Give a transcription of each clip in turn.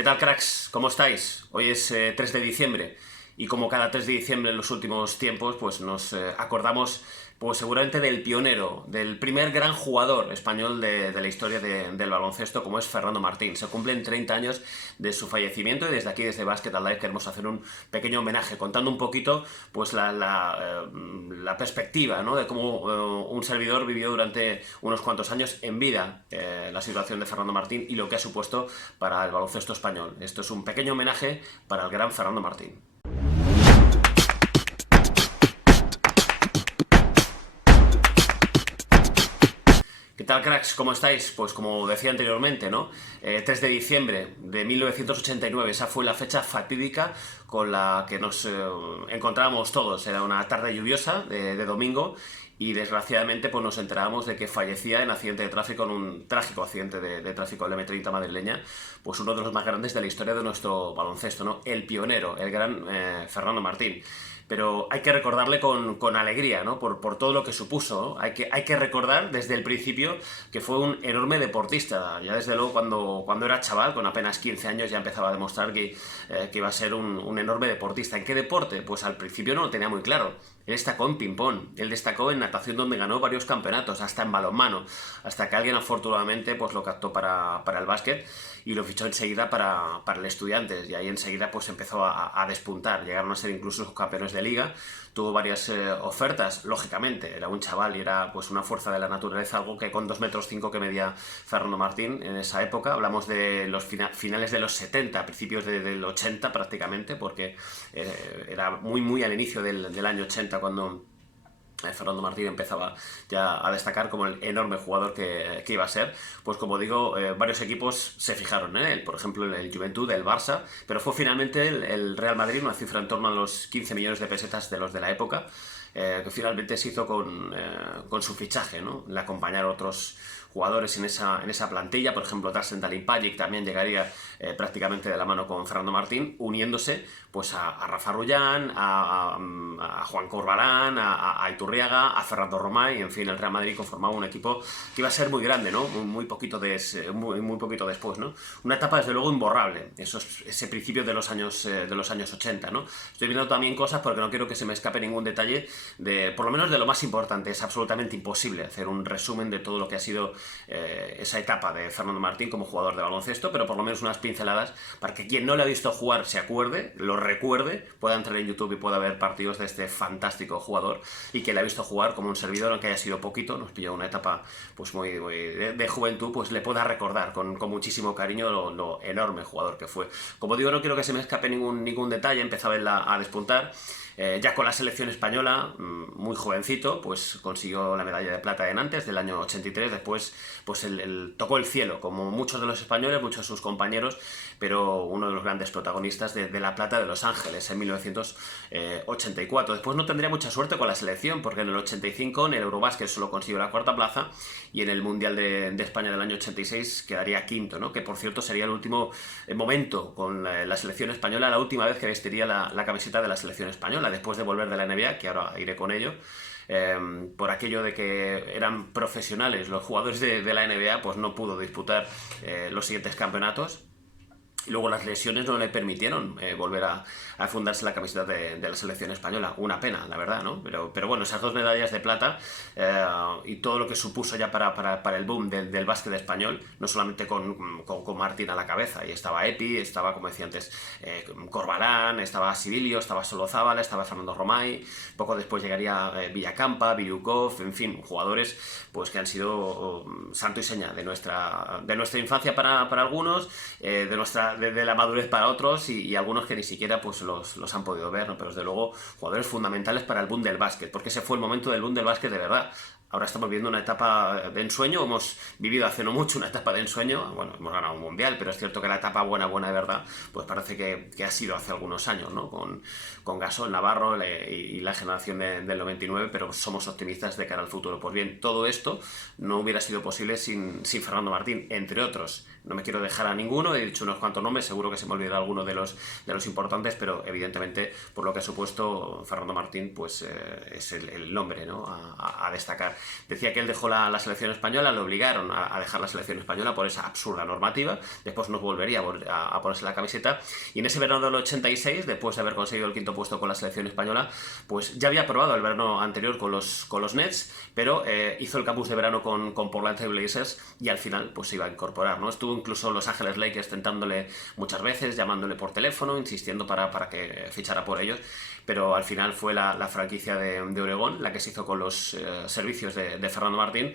¿Qué tal, cracks? ¿Cómo estáis? Hoy es 3 de diciembre y como cada 3 de diciembre en los últimos tiempos, pues nos acordamos pues seguramente del pionero, del primer gran jugador español de la historia del baloncesto, como es Fernando Martín. Se cumplen 30 años de su fallecimiento y desde aquí, desde Basket Alive, queremos hacer un pequeño homenaje, contando un poquito pues la perspectiva, ¿no?, de cómo un servidor vivió durante unos cuantos años en vida la situación de Fernando Martín y lo que ha supuesto para el baloncesto español. Esto es un pequeño homenaje para el gran Fernando Martín. ¿Qué tal, cracks? ¿Cómo estáis? Pues como decía anteriormente, ¿no? 3 de diciembre de 1989, esa fue la fecha fatídica con la que nos encontrábamos todos. Era una tarde lluviosa de domingo y desgraciadamente pues nos enterábamos de que fallecía en accidente de tráfico, en un trágico accidente de tráfico en la M30 madrileña, pues uno de los más grandes de la historia de nuestro baloncesto, ¿no? El pionero, el gran Fernando Martín. Pero hay que recordarle con alegría, ¿no? Por todo lo que supuso, ¿no? Hay que recordar desde el principio que fue un enorme deportista. Ya desde luego cuando era chaval, con apenas 15 años, ya empezaba a demostrar que iba a ser un enorme deportista. ¿En qué deporte? Pues al principio no lo tenía muy claro. Él destacó en ping-pong, él destacó en natación, donde ganó varios campeonatos, hasta en balonmano, hasta que alguien afortunadamente pues lo captó para el básquet y lo fichó enseguida para el Estudiantes, y ahí enseguida pues empezó a despuntar. Llegaron a ser incluso campeones de liga, tuvo varias ofertas, lógicamente, era un chaval y era pues una fuerza de la naturaleza, algo que con 2,5 metros que medía Fernando Martín en esa época. Hablamos de los finales de los 70, principios del 80 prácticamente, porque era muy al inicio del año 80 cuando Fernando Martín empezaba ya a destacar como el enorme jugador que iba a ser. Pues como digo, varios equipos se fijaron en él, por ejemplo el Juventud, el Barça, pero fue finalmente el Real Madrid, una cifra en torno a los 15 millones de pesetas de los de la época, que finalmente se hizo con su fichaje, ¿no? Le acompañaron otros jugadores en esa plantilla, por ejemplo Darsen Dalipagic también llegaría prácticamente de la mano con Fernando Martín, uniéndose pues a Rafa Rullán, a Juan Corbalán, a Iturriaga, a Fernando Romay. En fin, el Real Madrid conformaba un equipo que iba a ser muy grande, ¿no? Muy poquito después, ¿no? Una etapa desde luego imborrable, ese principio de los años 80, ¿no? Estoy viendo también cosas porque no quiero que se me escape ningún detalle por lo menos de lo más importante. Es absolutamente imposible hacer un resumen de todo lo que ha sido esa etapa de Fernando Martín como jugador de baloncesto, pero por lo menos unas pinceladas para que quien no le ha visto jugar se acuerde, lo recuerde, pueda entrar en YouTube y pueda ver partidos de este fantástico jugador, y que le ha visto jugar como un servidor, aunque haya sido poquito, nos pilló una etapa pues muy de juventud, pues le pueda recordar con muchísimo cariño lo enorme jugador que fue. Como digo, no quiero que se me escape ningún detalle. Empezaba él a despuntar. Ya con la selección española, muy jovencito, pues consiguió la medalla de plata de Nantes del año 83. Después pues él tocó el cielo, como muchos de los españoles, muchos de sus compañeros, pero uno de los grandes protagonistas de la plata de Los Ángeles en 1984. Después no tendría mucha suerte con la selección, porque en el 85 en el Eurobasket solo consiguió la cuarta plaza, y en el Mundial de España del año 86 quedaría quinto, ¿no? Que por cierto sería el último momento con la selección española, la última vez que vestiría la camiseta de la selección española, después de volver de la NBA, que ahora iré con ello. Por aquello de que eran profesionales los jugadores de la NBA, pues no pudo disputar los siguientes campeonatos. Y luego las lesiones no le permitieron volver a fundarse la camiseta de la selección española. Una pena, la verdad, ¿no? Pero bueno, esas 2 medallas de plata y todo lo que supuso ya para el boom del básquet español, no solamente con Martín a la cabeza. Y estaba Epi, estaba, como decía antes, Corbalán, estaba Sibilio, estaba Solozábal, estaba Fernando Romay. Poco después llegaría Villacampa, Biriukov, en fin, jugadores pues que han sido santo y seña de nuestra infancia para algunos, de la madurez para otros, y algunos que ni siquiera pues los han podido ver, ¿no? Pero desde luego jugadores fundamentales para el boom del básquet, porque ese fue el momento del boom del básquet de verdad. Ahora estamos viviendo una etapa de ensueño, hemos vivido hace no mucho una etapa de ensueño. Bueno, hemos ganado un mundial, pero es cierto que la etapa buena de verdad, pues parece que ha sido hace algunos años, ¿no? Con Gasol, Navarro y la generación del 99, pero somos optimistas de cara al futuro. Pues bien, todo esto no hubiera sido posible sin Fernando Martín, entre otros. no me quiero dejar a ninguno, he dicho unos cuantos nombres, seguro que se me olvida alguno de los importantes, pero evidentemente por lo que ha supuesto Fernando Martín, pues es el nombre, ¿no?, a destacar. Decía que él dejó la selección española, le obligaron a dejar la selección española por esa absurda normativa, después no volvería a ponerse la camiseta, y en ese verano del 86, después de haber conseguido el quinto puesto con la selección española, pues ya había probado el verano anterior con los Nets, pero hizo el campus de verano con Portland Trail Blazers y al final pues se iba a incorporar, ¿no? Estuvo incluso Los Ángeles Lakers tentándole muchas veces, llamándole por teléfono, insistiendo para que fichara por ellos, pero al final fue la franquicia de Oregón la que se hizo con los servicios de Fernando Martín.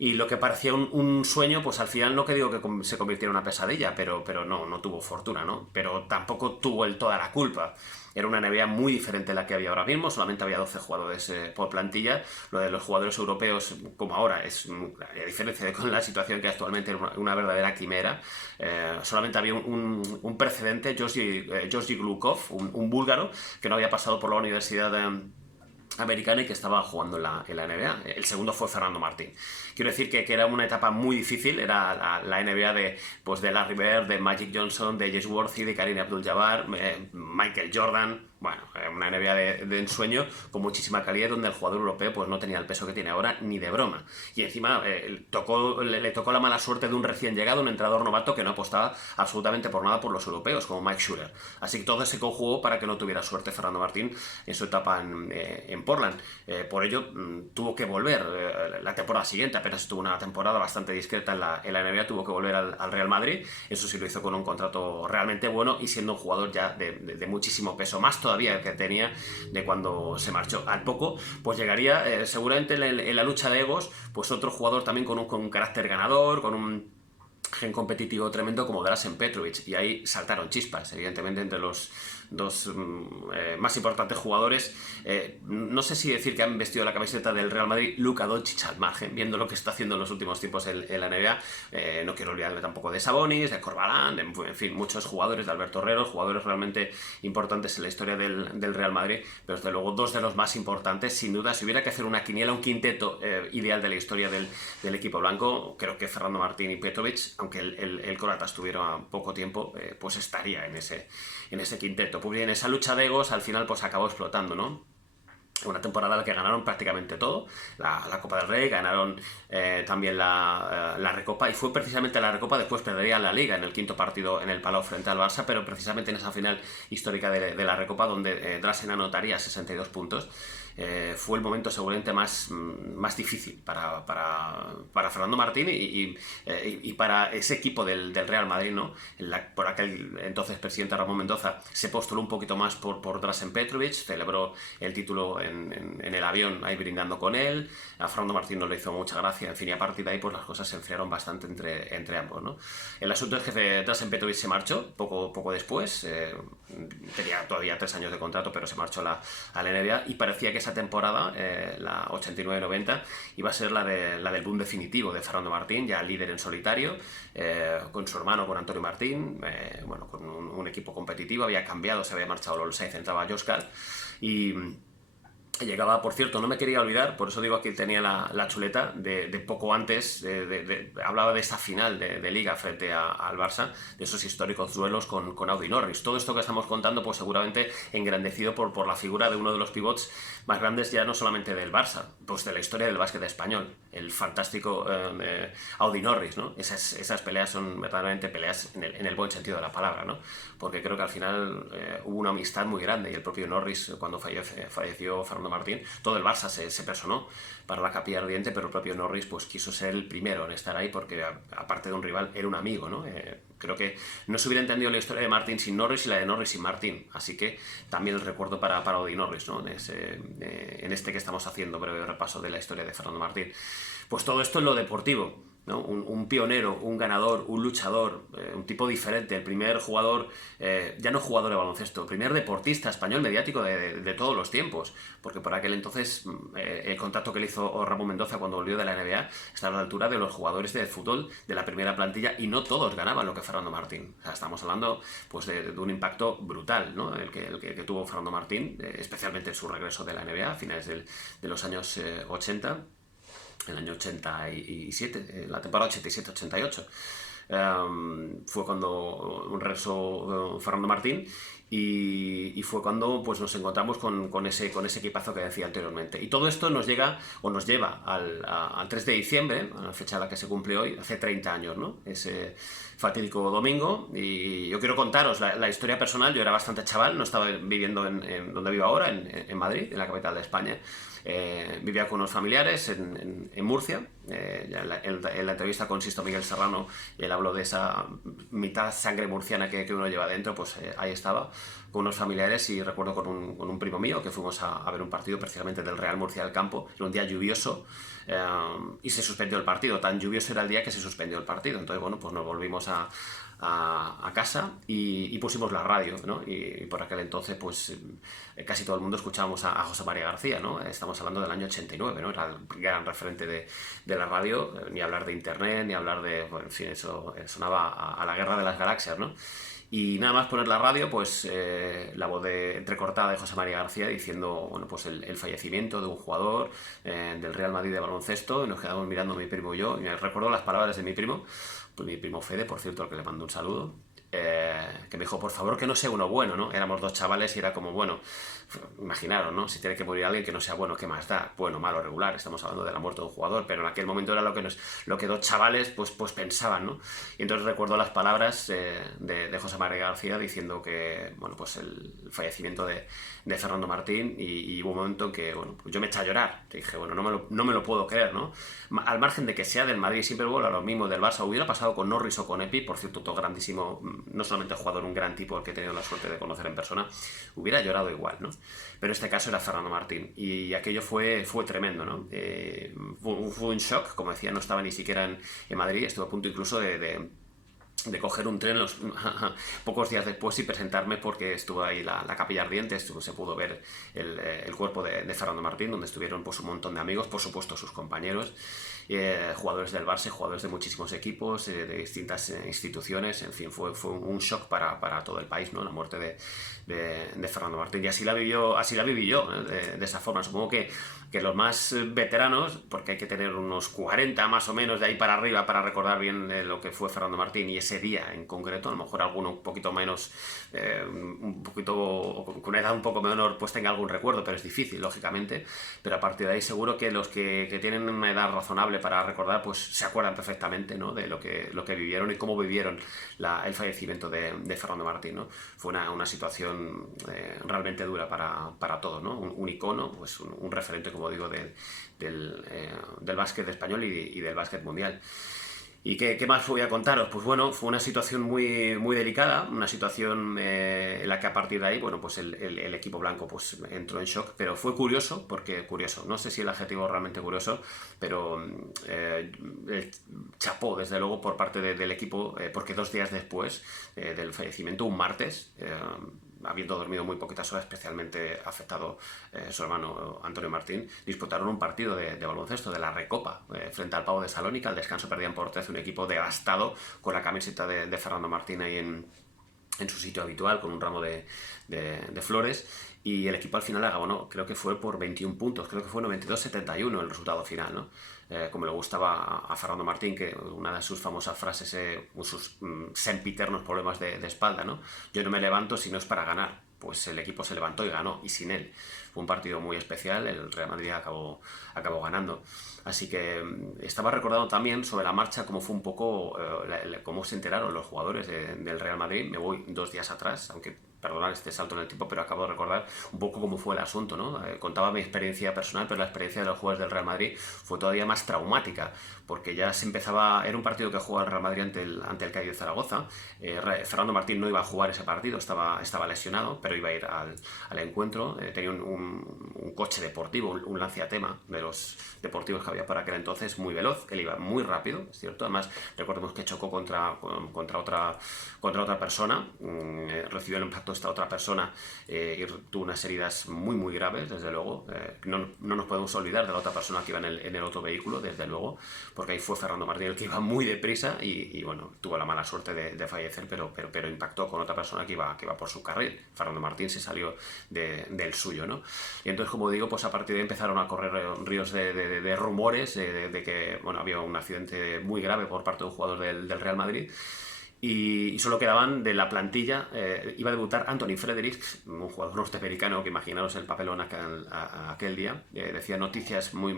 Y lo que parecía un sueño, pues al final no que digo que se convirtiera en una pesadilla, pero no tuvo fortuna, ¿no? Pero tampoco tuvo toda la culpa. Era una NBA muy diferente a la que había ahora mismo, solamente había 12 jugadores por plantilla. Lo de los jugadores europeos, como ahora, es a diferencia de con la situación que actualmente era una verdadera quimera. Solamente había un precedente, Georgi Glukov, un búlgaro, que no había pasado por la universidad americana y que estaba jugando en la NBA. El segundo fue Fernando Martín. Quiero decir que era una etapa muy difícil, era la NBA de Larry Bird, de Magic Johnson, de Jay Worthy, de Kareem Abdul-Jabbar, Michael Jordan. Bueno, una NBA de ensueño con muchísima calidad, donde el jugador europeo pues no tenía el peso que tiene ahora ni de broma. Y encima le tocó la mala suerte de un recién llegado, un entrenador novato que no apostaba absolutamente por nada por los europeos, como Mike Schuller. Así que todo se conjugó para que no tuviera suerte Fernando Martín en su etapa en Portland. Por ello tuvo que volver la temporada siguiente, apenas estuvo una temporada bastante discreta en la NBA, tuvo que volver al Real Madrid. Eso sí lo hizo con un contrato realmente bueno y siendo un jugador ya de muchísimo peso, más todavía el que tenía de cuando se marchó. Al poco pues llegaría seguramente en la lucha de egos pues otro jugador también con un carácter ganador, con un gen competitivo tremendo como Drazen Petrovic, y ahí saltaron chispas evidentemente entre los dos más importantes jugadores. No sé si decir que han vestido la camiseta del Real Madrid Luka Doncic al margen, viendo lo que está haciendo en los últimos tiempos en la NBA. No quiero olvidarme tampoco de Sabonis, de Corbalán, en fin, muchos jugadores, de Alberto Herrero, jugadores realmente importantes en la historia del Real Madrid, pero desde luego dos de los más importantes, sin duda. Si hubiera que hacer una quiniela, un quinteto ideal de la historia del equipo blanco, creo que Fernando Martín y Petrovic, aunque el croata estuviera poco tiempo, pues estaría en ese quinteto. Pues bien, esa lucha de egos al final pues acabó explotando, ¿no? Una temporada en la que ganaron prácticamente todo, la Copa del Rey, ganaron también la Recopa, y fue precisamente la Recopa, después perderían la Liga en el quinto partido en el Palau frente al Barça, pero precisamente en esa final histórica de la Recopa donde Drazen anotaría 62 puntos. Fue el momento seguramente más difícil para Fernando Martín y para ese equipo del Real Madrid, ¿no? Por aquel entonces presidente Ramón Mendoza se postuló un poquito más por Drazen Petrovic, celebró el título en el avión ahí brindando con él. A Fernando Martín no le hizo mucha gracia, en fin, y a partir de ahí pues las cosas se enfriaron bastante entre ambos, ¿no? El asunto es que Drazen Petrovic se marchó poco después, tenía todavía 3 años de contrato, pero se marchó a la NBA, y parecía que esa temporada, la 89-90, iba a ser la del boom definitivo de Fernando Martín, ya líder en solitario, con su hermano, con Antonio Martín, con un equipo competitivo, había cambiado, se había marchado Lolo Sainz, entraba Josh Karl, y llegaba, por cierto, no me quería olvidar, por eso digo que tenía la chuleta, de poco antes, hablaba de esta final de Liga frente al Barça, de esos históricos duelos con Audi Norris. Todo esto que estamos contando, pues seguramente engrandecido por la figura de uno de los pivots más grandes, ya no solamente del Barça, pues de la historia del básquet español, el fantástico Audi Norris, ¿no? Esas peleas son verdaderamente peleas en el buen sentido de la palabra, ¿no? Porque creo que al final hubo una amistad muy grande, y el propio Norris, cuando falleció Fernando Martín, todo el Barça se personó para la capilla ardiente, pero el propio Norris pues quiso ser el primero en estar ahí, porque aparte de un rival era un amigo, ¿no? Creo que no se hubiera entendido la historia de Martín sin Norris y la de Norris sin Martín, así que también el recuerdo para Audi Norris, ¿no? En este que estamos haciendo, breve repaso de la historia de Fernando Martín. Pues todo esto en lo deportivo, ¿no? Un pionero, un ganador, un luchador, un tipo diferente, el primer jugador, ya no jugador de baloncesto, el primer deportista español mediático de todos los tiempos, porque por aquel entonces el contrato que le hizo Ramón Mendoza cuando volvió de la NBA estaba a la altura de los jugadores de fútbol de la primera plantilla, y no todos ganaban lo que Fernando Martín. O sea, estamos hablando pues de un impacto brutal, ¿no? el que tuvo Fernando Martín, especialmente en su regreso de la NBA a finales de los años 80, el año 87, la temporada 87-88. fue cuando regresó Fernando Martín y fue cuando pues, nos encontramos con ese equipazo que decía anteriormente. Y todo esto nos llega o nos lleva al 3 de diciembre, a la fecha a la que se cumple hoy, hace 30 años, ¿no? Ese fatídico domingo. Y yo quiero contaros la historia personal. Yo era bastante chaval, no estaba viviendo en donde vivo ahora, en Madrid, en la capital de España. Vivía con unos familiares en Murcia. Ya en la entrevista con Sisto Miguel Serrano, él habló de esa mitad sangre murciana que uno lleva dentro. Pues ahí estaba con unos familiares y recuerdo con un primo mío que fuimos a ver un partido precisamente del Real Murcia del Campo. Era un día lluvioso y se suspendió el partido. Tan lluvioso era el día que se suspendió el partido. Entonces, bueno, pues nos volvimos a casa y pusimos la radio, ¿no? Y por aquel entonces pues casi todo el mundo escuchábamos a José María García, ¿no? Estamos hablando del año 89, ¿no? Era el gran referente de la radio, ni hablar de internet, ni hablar de... Bueno, en fin, eso sonaba a la guerra de las galaxias, ¿no? Y nada más poner la radio, pues la voz entrecortada de José María García diciendo, bueno, pues el fallecimiento de un jugador del Real Madrid de baloncesto, y nos quedamos mirando mi primo y yo, y me recuerdo las palabras de mi primo, pues mi primo Fede, por cierto, al que le mando un saludo, que me dijo, por favor, que no sea uno bueno, ¿no? Éramos dos chavales y era como, bueno, imaginaros, ¿no? Si tiene que morir alguien que no sea bueno, ¿qué más da? Bueno, malo, regular, estamos hablando de la muerte de un jugador, pero en aquel momento era lo que dos chavales pues pensaban, ¿no? Y entonces recuerdo las palabras de José María García diciendo que, bueno, pues el fallecimiento de Fernando Martín y hubo un momento en que, bueno, pues yo me eché a llorar. Dije, bueno, no me lo puedo creer, ¿no? Al margen de que sea del Madrid, siempre vuelvo a lo mismo del Barça, hubiera pasado con Norris o con Epi, por cierto, todo grandísimo, no solamente jugador, un gran tipo al que he tenido la suerte de conocer en persona, hubiera llorado igual, ¿no? Pero en este caso era Fernando Martín y aquello fue tremendo, ¿no? Fue un shock, como decía, no estaba ni siquiera en Madrid, estuve a punto incluso de coger un tren pocos días después y presentarme porque estuvo ahí la capilla ardiente, se pudo ver el cuerpo de Fernando Martín, donde estuvieron pues un montón de amigos, por supuesto sus compañeros, jugadores del Barça, jugadores de muchísimos equipos, de distintas instituciones, en fin, fue un shock para todo el país, ¿no? La muerte de Fernando Martín, y así la viví yo, ¿no? de esa forma. Supongo que los más veteranos, porque hay que tener unos 40 más o menos de ahí para arriba para recordar bien lo que fue Fernando Martín y ese día en concreto, a lo mejor alguno un poquito menos, un poquito con una edad un poco menor, pues tenga algún recuerdo, pero es difícil, lógicamente. Pero a partir de ahí seguro que los que tienen una edad razonable para recordar, pues se acuerdan perfectamente, ¿no? De lo que vivieron y cómo vivieron el fallecimiento de Fernando Martín, ¿no? Fue una situación realmente dura para todos, ¿no? Un icono, pues un referente, como digo, del básquet español y del básquet mundial. ¿Y qué más voy a contaros? Pues bueno, fue una situación muy, muy delicada, una situación en la que a partir de ahí, bueno, pues el equipo blanco pues entró en shock, pero fue curioso, no sé si el adjetivo es realmente curioso, pero chapó desde luego por parte del equipo, porque 2 días después del fallecimiento, un martes, habiendo dormido muy poquitas horas, especialmente afectado su hermano Antonio Martín, disputaron un partido de baloncesto de la Recopa frente al Pau de Salónica. Al descanso perdían por 13, un equipo devastado con la camiseta de Fernando Martín ahí en su sitio habitual, con un ramo de flores, y el equipo al final acabó, creo que fue por 21 puntos, creo que fue 92-71 el resultado final, ¿no? Como le gustaba a Fernando Martín, que una de sus famosas frases, sus sempiternos problemas de espalda, ¿no? Yo no me levanto si no es para ganar. Pues el equipo se levantó y ganó, y sin él. Fue un partido muy especial, el Real Madrid acabó ganando. Así que estaba recordando también sobre la marcha cómo fue un poco, cómo se enteraron los jugadores del Real Madrid. Me voy 2 días atrás, aunque perdonad este salto en el tiempo, pero acabo de recordar un poco cómo fue el asunto, ¿no? Contaba mi experiencia personal, pero la experiencia de los jugadores del Real Madrid fue todavía más traumática, porque ya se empezaba, era un partido que jugaba el Real Madrid ante el Cádiz de Zaragoza. Fernando Martín no iba a jugar ese partido, estaba lesionado, pero iba a ir al encuentro. Tenía un coche deportivo, un Lancia Tema de los deportivos que había para aquel entonces, muy veloz. Él iba muy rápido, es cierto. Además, recordemos que chocó contra otra persona, recibió el impacto impactó esta otra persona y tuvo unas heridas muy muy graves, desde luego. No nos podemos olvidar de la otra persona que iba en el otro vehículo, desde luego, porque ahí fue Fernando Martín el que iba muy deprisa y bueno, tuvo la mala suerte de fallecer, pero impactó con otra persona que iba por su carril. Fernando Martín se salió del suyo, ¿no? Y entonces, como digo, pues a partir de ahí empezaron a correr ríos de rumores de que, bueno, había un accidente muy grave por parte de un jugador del Real Madrid. Y solo quedaban de la plantilla, iba a debutar Anthony Fredericks, un jugador norteamericano que imaginaros el papelón aquel día. Decía noticias muy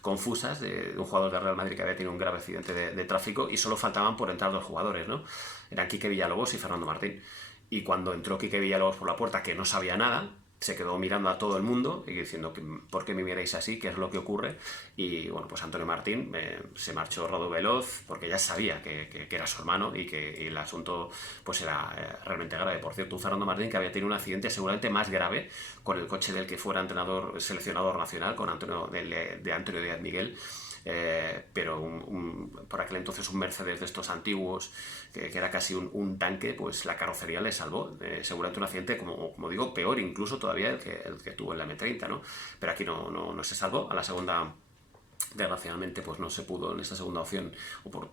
confusas de un jugador del Real Madrid que había tenido un grave accidente de tráfico, y solo faltaban por entrar dos jugadores, ¿no? Eran Quique Villalobos y Fernando Martín. Y cuando entró Quique Villalobos por la puerta, que no sabía nada, se quedó mirando a todo el mundo y diciendo ¿por qué me miráis así? ¿Qué es lo que ocurre? Y bueno, pues Antonio Martín se marchó rodo veloz porque ya sabía que era su hermano y que el asunto pues era realmente grave. Por cierto, un Fernando Martín que había tenido un accidente seguramente más grave con el coche del que fuera seleccionador nacional, con Antonio Díaz Miguel. Pero por aquel entonces un Mercedes de estos antiguos que era casi un tanque, pues la carrocería le salvó. Seguramente un accidente, como digo, peor incluso todavía el que tuvo en la M30, ¿no? Pero aquí no se salvó. A la segunda, desgraciadamente, pues no se pudo en esta segunda opción,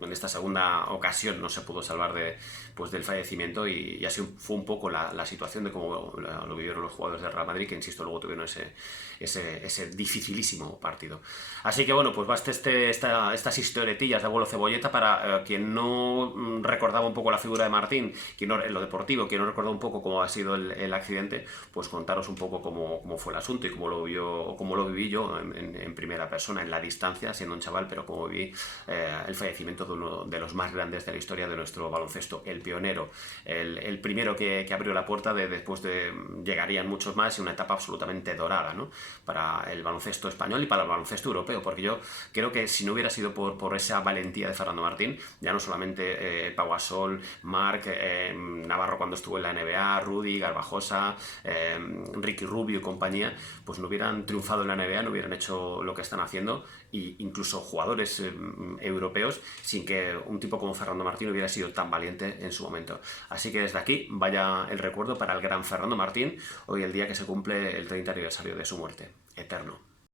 en esta segunda ocasión no se pudo salvar del fallecimiento, y así fue un poco la situación de cómo lo vivieron los jugadores del Real Madrid, que insisto, luego tuvieron ese dificilísimo partido. Así que bueno, pues basta estas historietillas de abuelo Cebolleta para quien no recordaba un poco la figura de Martín, en lo deportivo, quien no recordaba un poco cómo ha sido el accidente, pues contaros un poco cómo fue el asunto y cómo lo viví yo en primera persona, en la distancia, siendo un chaval, pero como vi el fallecimiento de uno de los más grandes de la historia de nuestro baloncesto, el pionero, el primero que abrió la puerta después llegarían muchos más, y una etapa absolutamente dorada, ¿no? Para el baloncesto español y para el baloncesto europeo, porque yo creo que si no hubiera sido por esa valentía de Fernando Martín, ya no solamente Pau Gasol, Marc, Navarro cuando estuvo en la NBA, Rudy, Garbajosa, Ricky Rubio y compañía, pues no hubieran triunfado en la NBA, no hubieran hecho lo que están haciendo, e incluso jugadores europeos, sin que un tipo como Fernando Martín hubiera sido tan valiente en su momento. Así que desde aquí vaya el recuerdo para el gran Fernando Martín, hoy el día que se cumple el 30 aniversario de su muerte. Eterno.